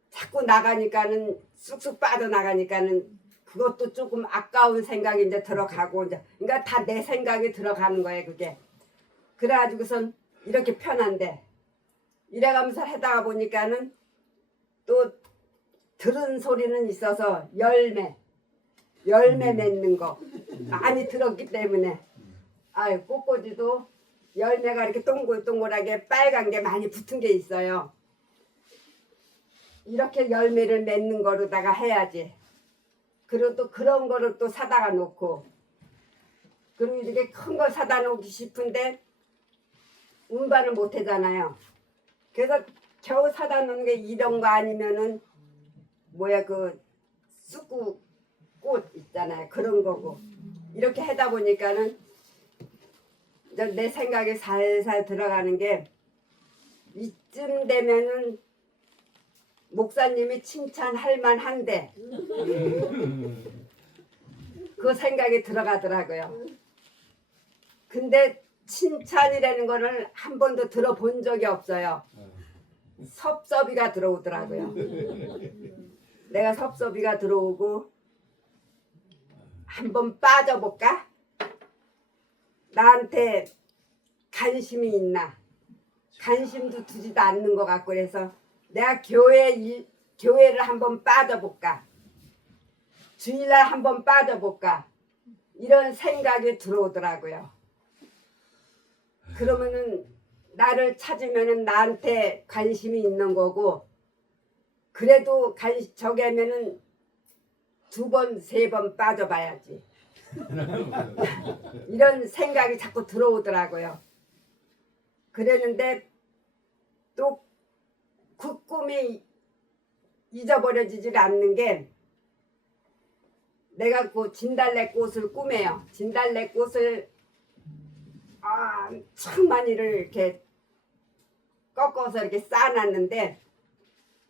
자꾸 나가니까는 쑥쑥 빠져나가니까는 그것도 조금 아까운 생각이 이제 들어가고 이제 그러니까 다 내 생각이 들어가는 거예요. 그게 그래가지고선 이렇게 편한데 이래가면서 하다가 보니까는 또 들은 소리는 있어서 열매 맺는 거 많이 들었기 때문에 아유 꽃꽂이도 열매가 이렇게 동글동글하게 빨간 게 많이 붙은 게 있어요. 이렇게 열매를 맺는 거로다가 해야지. 그리고 또 그런 거를 또 사다가 놓고 그리고 이렇게 큰 걸 사다 놓기 싶은데 운반을 못 하잖아요. 그래서 겨우 사다 놓는 게 이런 거 아니면은 뭐야 그 쑥구 꽃 있잖아요. 그런 거고 이렇게 하다 보니까는 이제 내 생각에 살살 들어가는 게 이쯤 되면은 목사님이 칭찬할 만한데 그 생각이 들어가더라고요. 근데 칭찬이라는 거를 한 번도 들어본 적이 없어요. 섭섭이가 들어오더라고요. 내가 섭섭이가 들어오고 한번 빠져볼까? 나한테 관심이 있나? 관심도 두지도 않는 것 같고 그래서 내가 교회를 한번 빠져볼까? 주일날 한번 빠져볼까? 이런 생각이 들어오더라고요. 그러면은 나를 찾으면은 나한테 관심이 있는 거고 그래도 저기 하면은 2번, 3번 빠져봐야지. 이런 생각이 자꾸 들어오더라고요. 그랬는데 또 그 꿈이 잊어버려지질 않는 게 내가 그 진달래꽃을 꿈해요. 진달래꽃을 천만이를 이렇게 꺾어서 이렇게 쌓아놨는데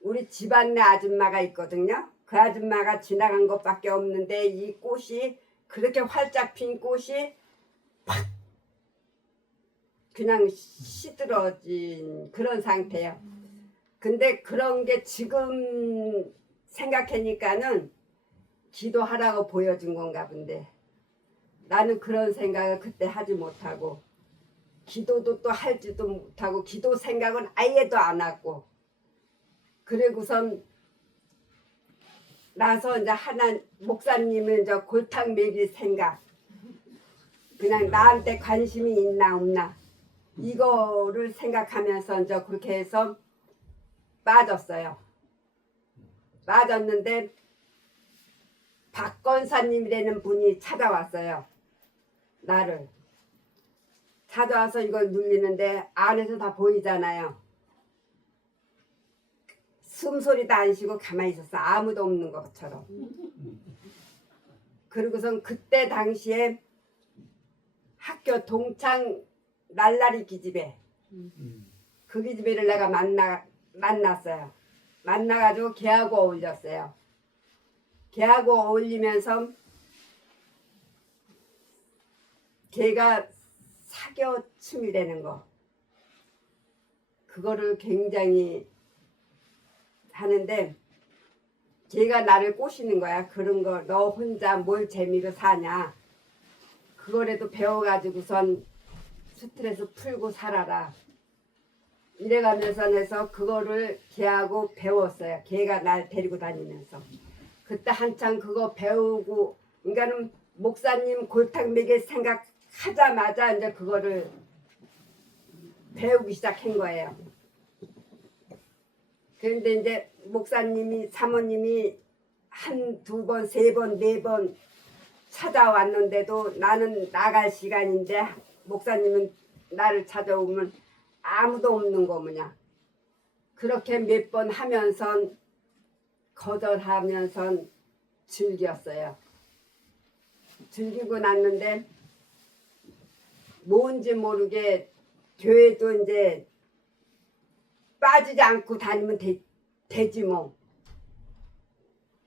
우리 집안내 아줌마가 있거든요. 그 아줌마가 지나간 것밖에 없는데 이 꽃이 그렇게 활짝 핀 꽃이 팍 그냥 시들어진 그런 상태예요. 근데 그런 게 지금 생각하니까는 기도하라고 보여준 건가 본데 나는 그런 생각을 그때 하지 못하고 기도도 또 할지도 못하고 기도 생각은 아예도 안 하고 그리고선 나서 이제 하나 목사님을 이제 골탕 먹일 생각 그냥 나한테 관심이 있나 없나 이거를 생각하면서 이제 그렇게 해서 빠졌어요. 빠졌는데 박건사님이라는 분이 찾아왔어요. 나를 찾아와서 이걸 눌리는데 안에서 다 보이잖아요. 숨소리도 안 쉬고 가만히 있었어. 아무도 없는 것처럼. 그리고선 그때 당시에 학교 동창 날라리 기집애 그 기집애를 내가 만났어요. 만나가지고 걔하고 어울렸어요. 걔하고 어울리면서 걔가 사교춤이라는 거 그거를 굉장히 하는데 걔가 나를 꼬시는 거야. 그런 거 너 혼자 뭘 재미로 사냐. 그거라도 배워가지고선 스트레스 풀고 살아라. 이래가면서 해서 그거를 걔하고 배웠어요. 걔가 날 데리고 다니면서. 그때 한창 그거 배우고 그러니까는 목사님 골탕 먹일 생각하자마자 이제 그거를 배우기 시작한 거예요. 그런데 이제 목사님이 사모님이 1, 2번, 3번, 4번 찾아왔는데도 나는 나갈 시간인데 목사님은 나를 찾아오면 아무도 없는 거 뭐냐. 그렇게 몇 번 하면서 거절하면서 즐겼어요. 즐기고 났는데 뭔지 모르게 교회도 이제 빠지지 않고 다니면 되지 뭐.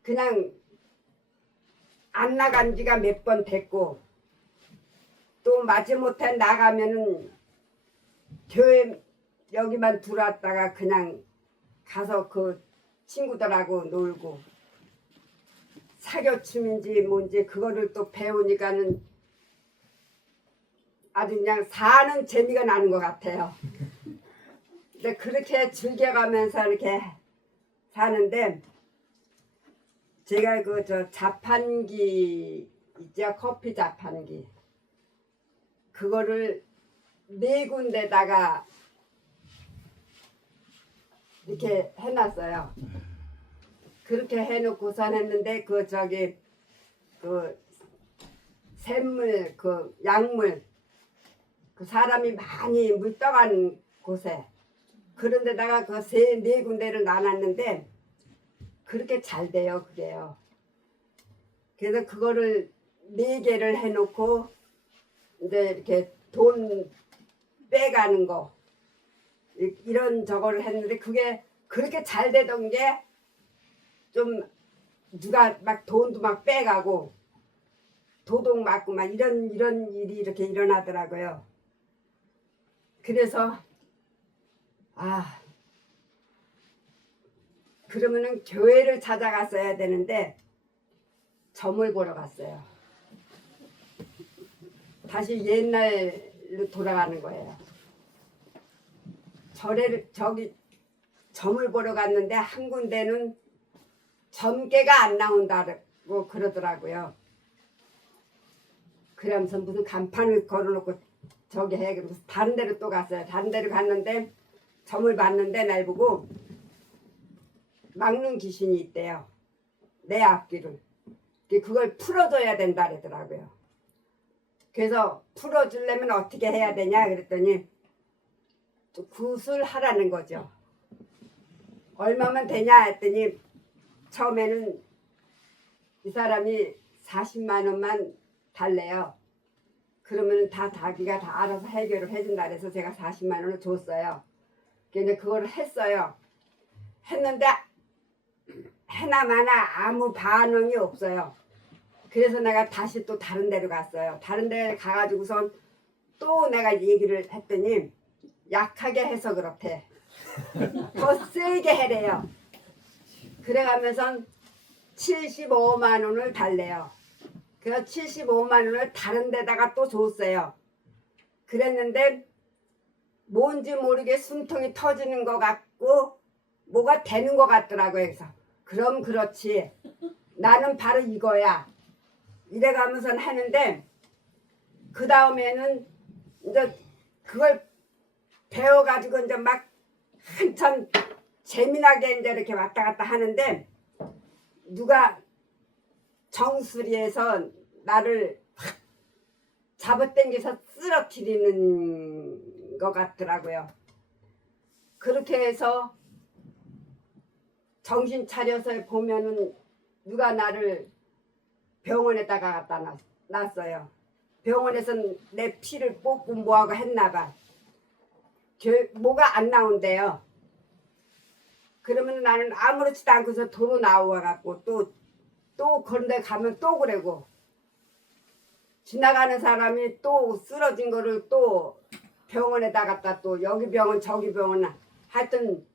그냥 안 나간 지가 몇 번 됐고 또 마지못해 나가면은 교회 여기만 들어왔다가 그냥 가서 그 친구들하고 놀고 사교춤인지 뭔지 그거를 또 배우니까는 아주 그냥 사는 재미가 나는 것 같아요. 근데 그렇게 즐겨가면서 이렇게 사는데 제가 그 저 자판기 있죠, 커피 자판기 그거를 4군데다가 이렇게 해놨어요. 그렇게 해놓고선 했는데 그 저기 그 샘물 그 약물 그 사람이 많이 물 떠가는 곳에 그런 데다가 그 4군데를 놔놨는데 그렇게 잘 돼요 그게요. 그래서 그거를 4개를 해놓고 이제 이렇게 돈 빼가는 거 이런 저거를 했는데 그게 그렇게 잘 되던 게 좀 누가 막 돈도 막 빼가고 도둑 맞고 막 이런 일이 이렇게 일어나더라고요. 그래서 그러면은 교회를 찾아갔어야 되는데 점을 보러 갔어요. 다시 옛날로 돌아가는 거예요. 저기 점을 보러 갔는데 한 군데는 점괘가 안 나온다고 그러더라고요. 그러면서 무슨 간판을 걸어놓고 저기 해. 그래서 다른 데로 또 갔어요. 다른 데로 갔는데 점을 봤는데 날 보고 막는 귀신이 있대요. 내 앞길을. 그걸 풀어줘야 된다 그러더라고요. 그래서 풀어주려면 어떻게 해야 되냐 그랬더니 굿을 하라는 거죠. 얼마면 되냐 했더니 처음에는 이 사람이 40만 원만 달래요. 그러면 다 자기가 다 알아서 해결을 해준다 그래서 제가 40만 원을 줬어요. 근데 그걸 했어요. 했는데 하나마나 아무 반응이 없어요. 그래서 내가 다시 또 다른 데로 갔어요. 다른 데 가가지고선 또 내가 얘기를 했더니 약하게 해서 그렇대. 더 세게 해래요. 그래가면서 75만 원을 달래요. 그래서 75만 원을 다른 데다가 또 줬어요. 그랬는데 뭔지 모르게 숨통이 터지는 것 같고 뭐가 되는 것 같더라고요. 그래서 그럼 그렇지. 나는 바로 이거야. 이래가면서 하는데 그 다음에는 이제 그걸 배워가지고 이제 막 한참 재미나게 이제 이렇게 왔다 갔다 하는데 누가 정수리에서 나를 확 잡아당겨서 쓰러뜨리는 것 같더라고요. 그렇게 해서 정신 차려서 보면은 누가 나를 병원에다가 갖다 놨어요. 병원에서 내 피를 뽑고 뭐하고 했나봐. 뭐가 안 나온대요. 그러면 나는 아무렇지도 않고서 도로 나와갖고 또 그런 데 가면 또 그러고 지나가는 사람이 또 쓰러진 거를 또 병원에다 갖다 또 여기 병원 저기 병원 하여튼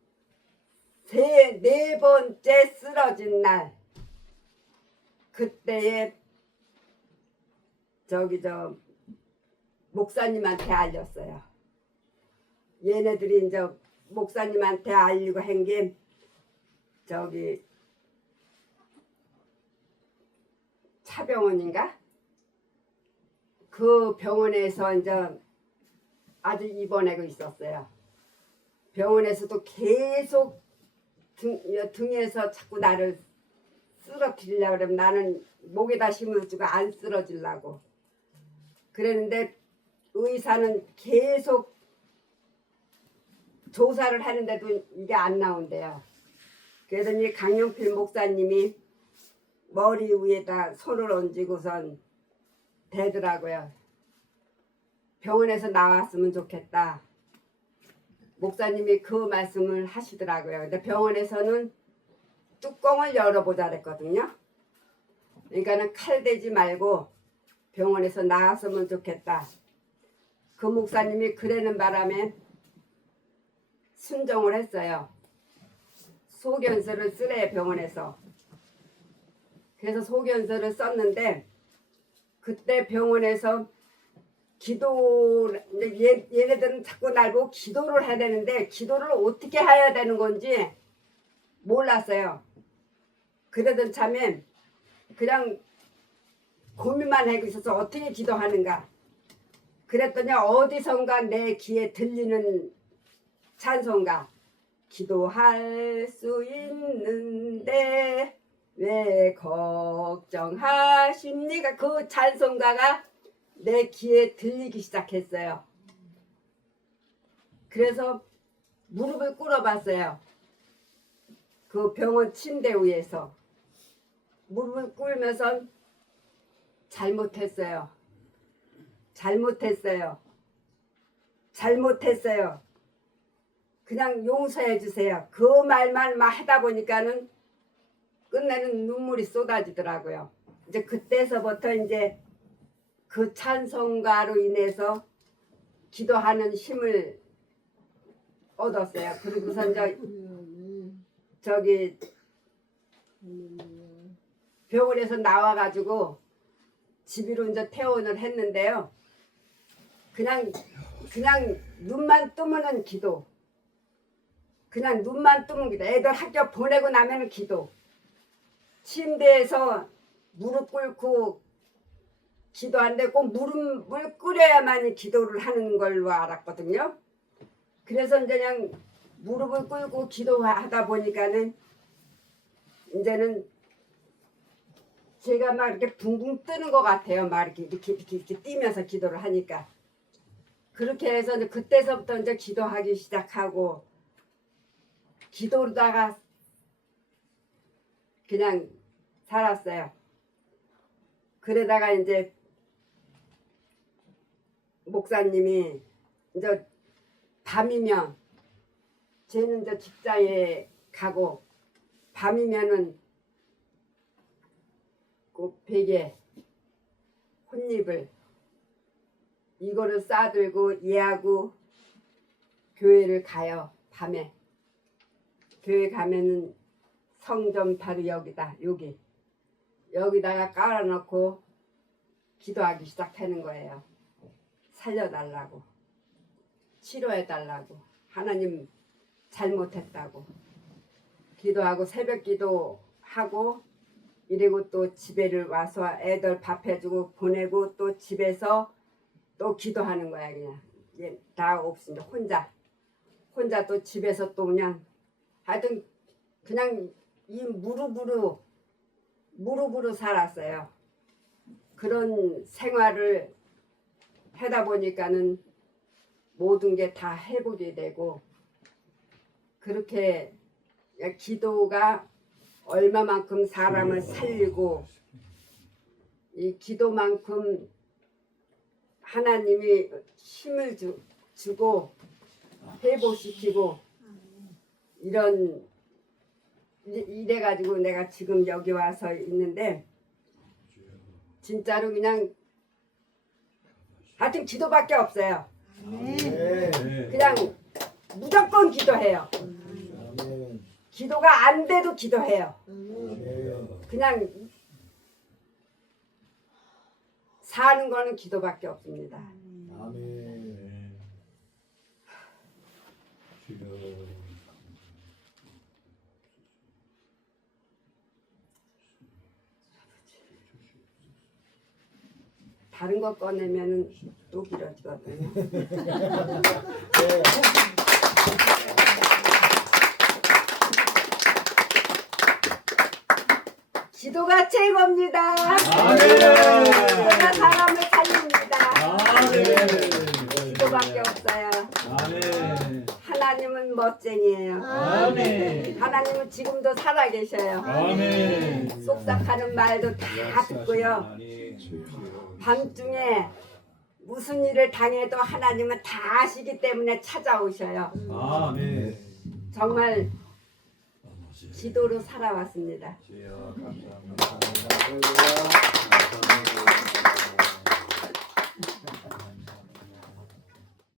네 번째 쓰러진 날 그때에 저기 목사님한테 알렸어요. 얘네들이 이제 목사님한테 알리고 한 게 저기 차병원인가? 그 병원에서 이제 아주 입원하고 있었어요. 병원에서도 계속 등에서 자꾸 나를 쓰러뜨리려고 그러면 나는 목에다 심어주고 안 쓰러지려고 그랬는데 의사는 계속 조사를 하는데도 이게 안 나온대요. 그러더니 강용필 목사님이 머리 위에다 손을 얹고선 대더라고요. 병원에서 나왔으면 좋겠다. 목사님이 그 말씀을 하시더라고요. 근데 병원에서는 뚜껑을 열어보자 그랬거든요. 그러니까는 칼 대지 말고 병원에서 나왔으면 좋겠다. 그 목사님이 그러는 바람에 순종을 했어요. 소견서를 쓰래 병원에서. 그래서 소견서를 썼는데 그때 병원에서 얘네들은 자꾸 날 보고 기도를 해야 되는데 기도를 어떻게 해야 되는 건지 몰랐어요. 그러던 참에 그냥 고민만 하고 있어서 어떻게 기도하는가. 그랬더니 어디선가 내 귀에 들리는 찬송가. 기도할 수 있는데 왜 걱정하십니까? 그 찬송가가 내 귀에 들리기 시작했어요. 그래서 무릎을 꿇어봤어요. 그 병원 침대 위에서 무릎을 꿇으면서 잘못했어요. 그냥 용서해 주세요. 그 말만 막 하다 보니까는 끝내는 눈물이 쏟아지더라고요. 이제 그때서부터 이제 그 찬송가로 인해서 기도하는 힘을 얻었어요. 그리고선 저기 병원에서 나와가지고 집으로 이제 퇴원을 했는데요. 그냥 눈만 뜨면은 기도. 그냥 눈만 뜨면 기도. 애들 학교 보내고 나면은 기도. 침대에서 무릎 꿇고 기도하는데 꼭 무릎을 꿇어야만 기도를 하는 걸로 알았거든요. 그래서 이제 그냥 무릎을 꿇고 기도하다 보니까는 이제는 제가 막 이렇게 붕붕 뜨는 것 같아요. 막 이렇게 뛰면서 기도를 하니까. 그렇게 해서 이제 그때서부터 이제 기도하기 시작하고 기도로다가 그냥 살았어요. 그러다가 이제 목사님이 이제 밤이면 쟤는 이제 직장에 가고 밤이면은 그 베개 혼잎을 이거를 싸들고 얘하고 교회를 가요. 밤에 교회 가면은 성전 바로 여기다가 깔아놓고 기도하기 시작하는 거예요. 살려달라고, 치료해달라고, 하나님 잘못했다고 기도하고 새벽 기도하고 이러고 또 집에를 와서 애들 밥 해주고 보내고 또 집에서 또 기도하는 거야. 그냥 다 없습니다. 혼자 또 집에서 또 그냥 하여튼 그냥 이 무릎으로 살았어요. 그런 생활을 하다 보니까는 모든 게 다 회복이 되고 그렇게 기도가 얼마만큼 사람을 살리고 이 기도만큼 하나님이 힘을 주고 회복시키고 이래가지고 내가 지금 여기 와서 있는데 진짜로 그냥 하여튼 기도밖에 없어요. 그냥 무조건 기도해요. 기도가 안 돼도 기도해요. 그냥 사는 거는 기도밖에 없습니다. 다른 거 꺼내면은 또 길어지거든요. 기도가 최고입니다. 기도가 사람을 살립니다. 기도밖에 없어요. 하나님은 멋쟁이에요. 아멘. 하나님은 지금도 살아계셔요. 아멘. 속삭하는 말도 다 듣고요. 밤중에 무슨 일을 당해도 하나님은 다 아시기 때문에 찾아오셔요. 아멘. 정말 기도로 살아왔습니다. 감사합니다.